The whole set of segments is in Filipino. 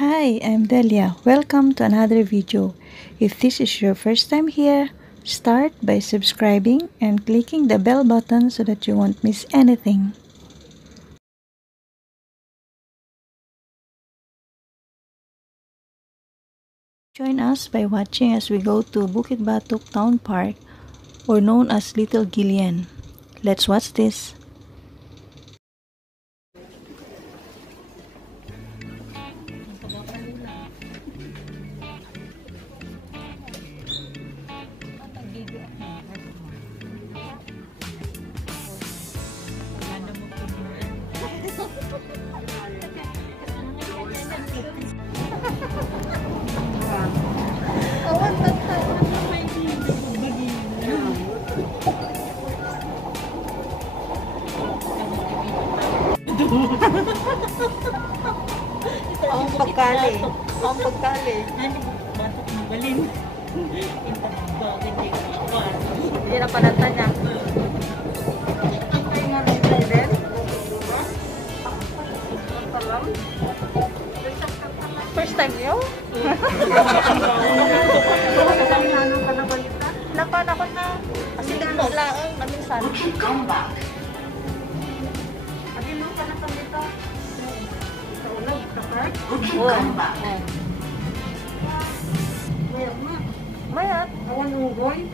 Hi, I'm Delia. Welcome to another video. If this is your first time here, start by subscribing and clicking the bell button so that you won't miss anything. Join us by watching as we go to Bukit Batok Town Park, or known as Little Gillian. Let's watch this. Ang pagkali. Ang pagkali. Batok ng balin. Hindi na panata niya. Ay nga rin din. First time yun? Lapan ako na. Kasi gano lang. Naminsan. Come back. Abi mo ka na dito. Sa ulag, kapag? Come back. Mayat. Awan unggoy.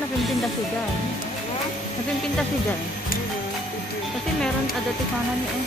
napimpinta si Jai. Napimpinta si Jai. Kasi meron adati sana niya eh.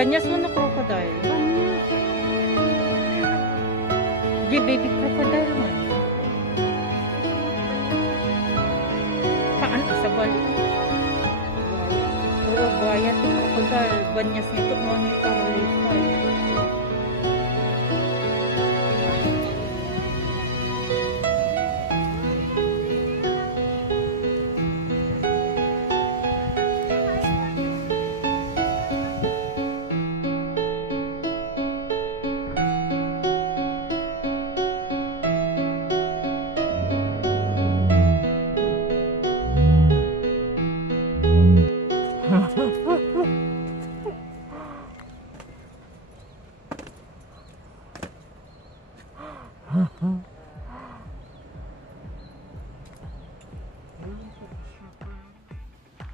Banyas mo na crocodile. Di baby crocodile man. Paano sa balik? Pero buhaya ti crocodile. Banyas nito mo nito relifal.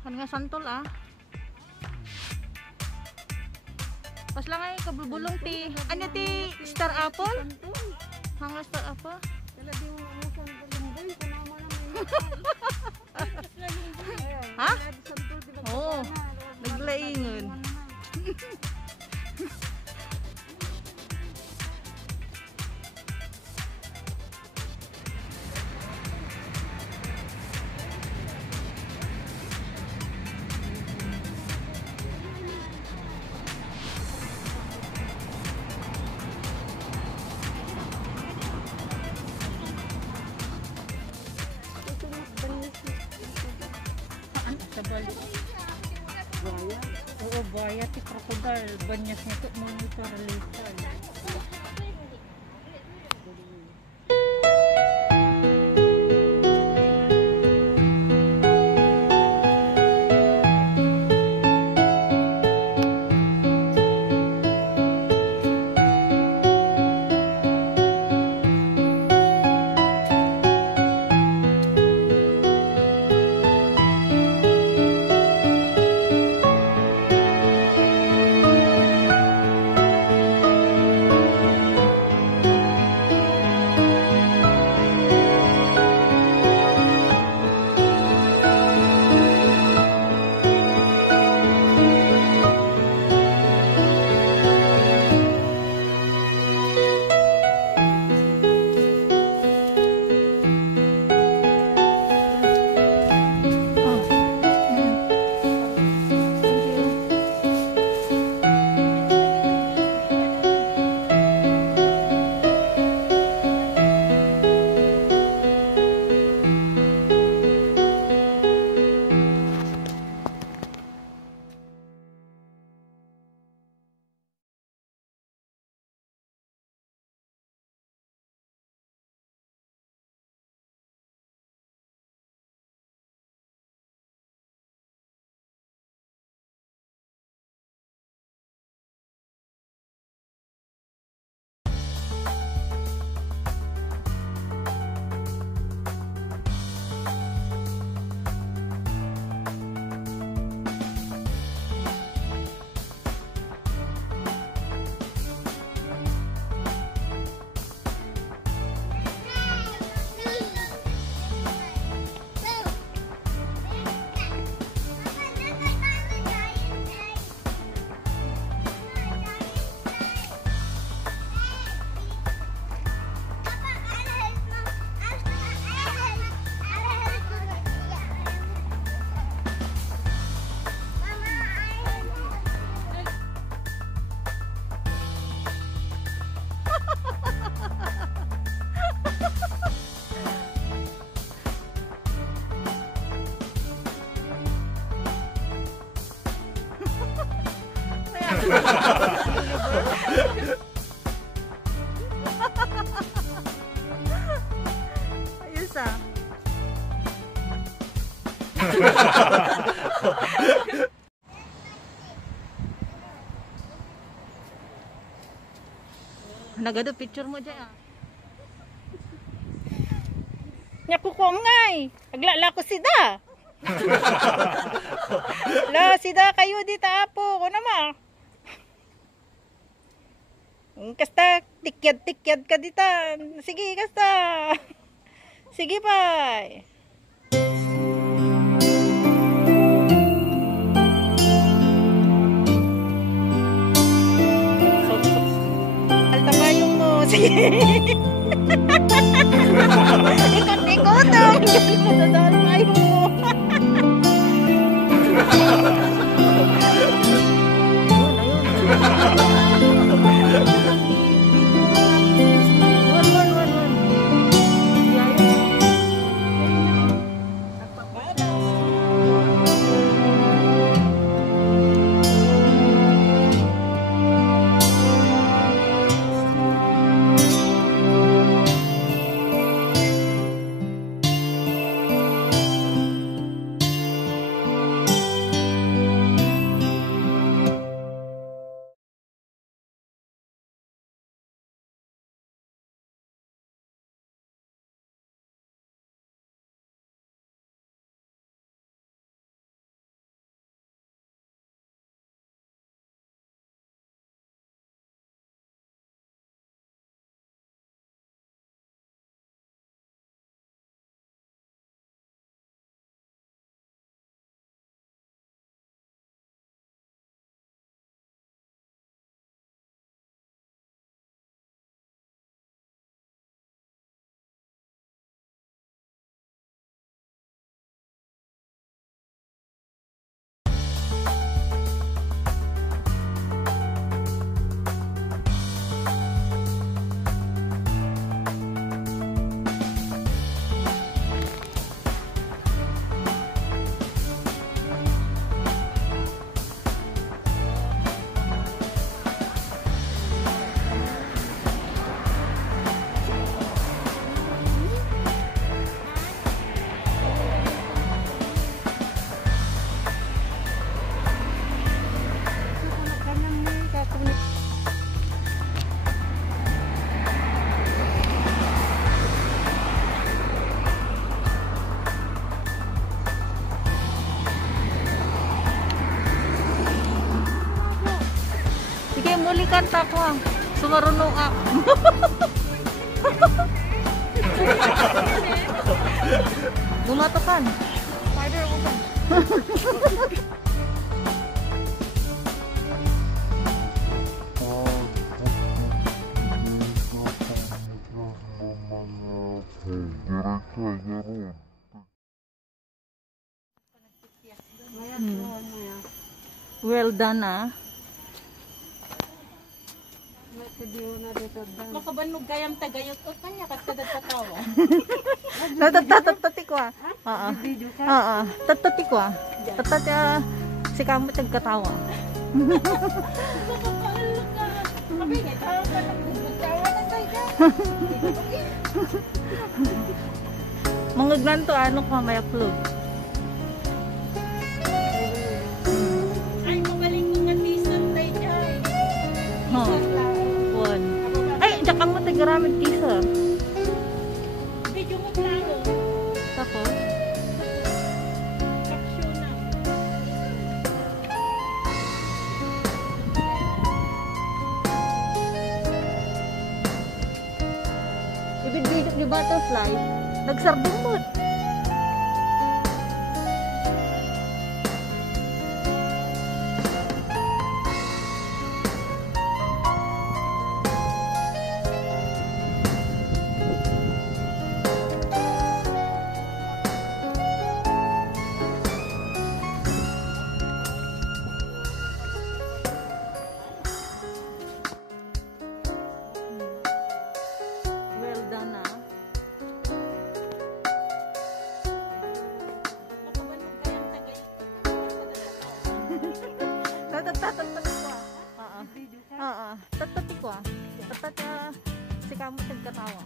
Kan nga santol ah. Pas lang ay kabulbulong ti. Ano ti star apple? Hanga star apple? Ha? Oo. Naglaingon. Oo, buhaya ti crocodile. Banyas nito mo nito relifal. Ayos ah. Nagado picture mo dyan ah. Nya ko ngay. Aglala ko sida. La sida kayo di tapo ko nama. Kasta tikyad ka dita. Sige kasta. Sige bye. Altabayong mo. Sige. Ikot-ikot dong. Galing mo sa dalmay mo. Muli kanta ko ang sumaruno ka. Bumatokan. Spider open. Well done ah. Makabanog kayang tagayot o kanya kat kadagkatawa. Tatati ko ah. Oo. Tatati ko ah. Tatati si kamo tagkatawa. Sabi niya, tawa ka ng bugtawa na tayo. Mga ganito ano ka may upload. Ay, magaling mga t-shirt tayo dyan. Ay, diyan ka mo tagaramid teaser. Video mo klaro. Tapos? Caption na. Ibig yung butterfly, nagsarbong mo. Well done ah. Makabanog kayang tagayot. Tatatatatat ko ah. Tatati ko ah. Tatati si kamo tagkatawa.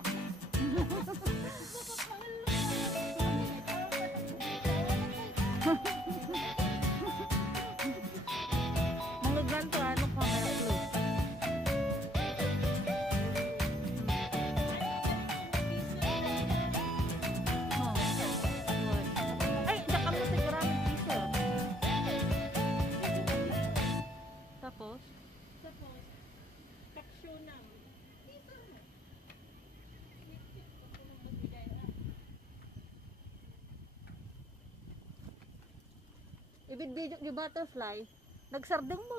Mga ganito ano pa may upload. Ay, diyan kami siguro ng piso. Tapos? Kapsyonang. Ibig yung butterfly, nagsarding mo.